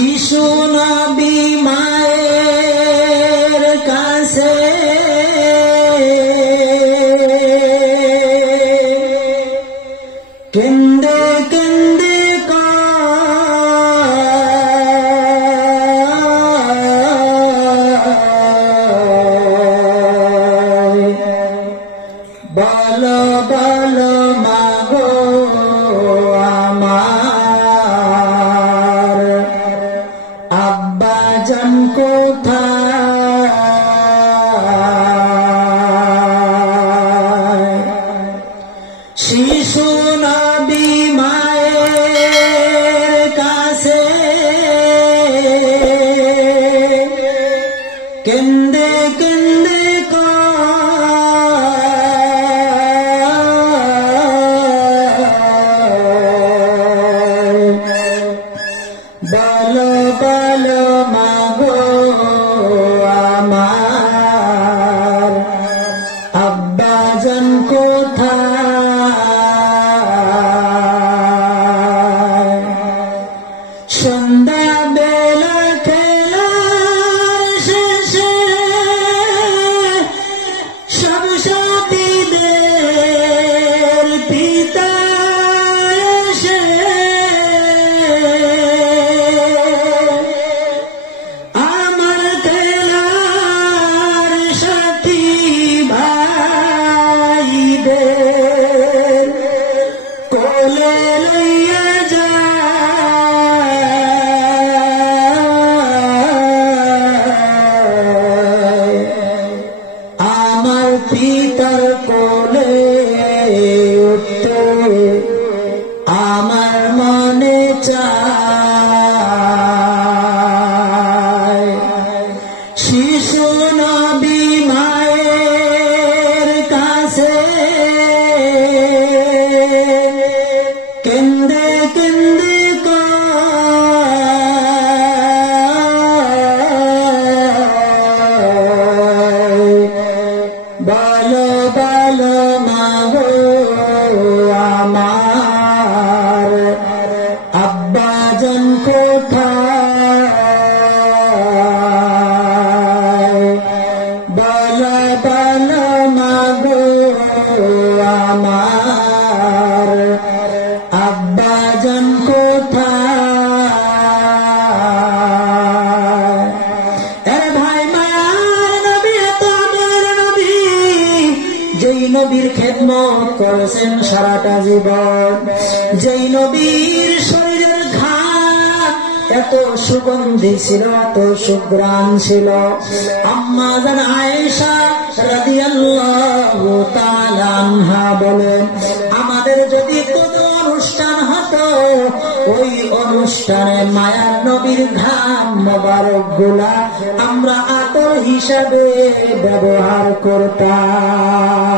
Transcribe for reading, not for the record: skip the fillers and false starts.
শিশু নবী মায়ের কাছে কেন্দে কেন্দে বলো বলো মাগো আমার আব্বাজান কোথায়? শিশু নবী মায়ের কাছে কেন্দে কেন্দে বলো বলো মাগো আমার আব্বাজান কোথায়? সন্ধ্যা বেলা খেলার শেষে সব সাথীদের পিতা এসে আমার খেলার সাথী ভাইদের কোলে লইয়া যায়। আমার পিতার কোলে উঠতে আমার মনে চায়। শিশু নবী মায়ের কাছে কেন্দে কেন্দে বলো বলো মাগো আমার আব্বাজান কোথায়? বলো বলো মাগো আমার আব্বাজান কোথায়? এ ভাই মায়ার নবী তোমার নবী যেই নবীর খেদমত করেছেন সারাটা জীবন, যেই নবীর শরীরের ঘাম এত সুগন্ধি ছিল, এত সুঘ্রাণ ছিল। আম্মা জান আয়েশা রাদিয়াল্লাহু তাআলা আনহা বলেন, আমাদের যদি কোনো অনুষ্ঠান হতো ওই অনুষ্ঠানে মায়ার নবীর ঘাম মোবারক গুলা আমরা আতর হিসাবে ব্যবহার করতাম।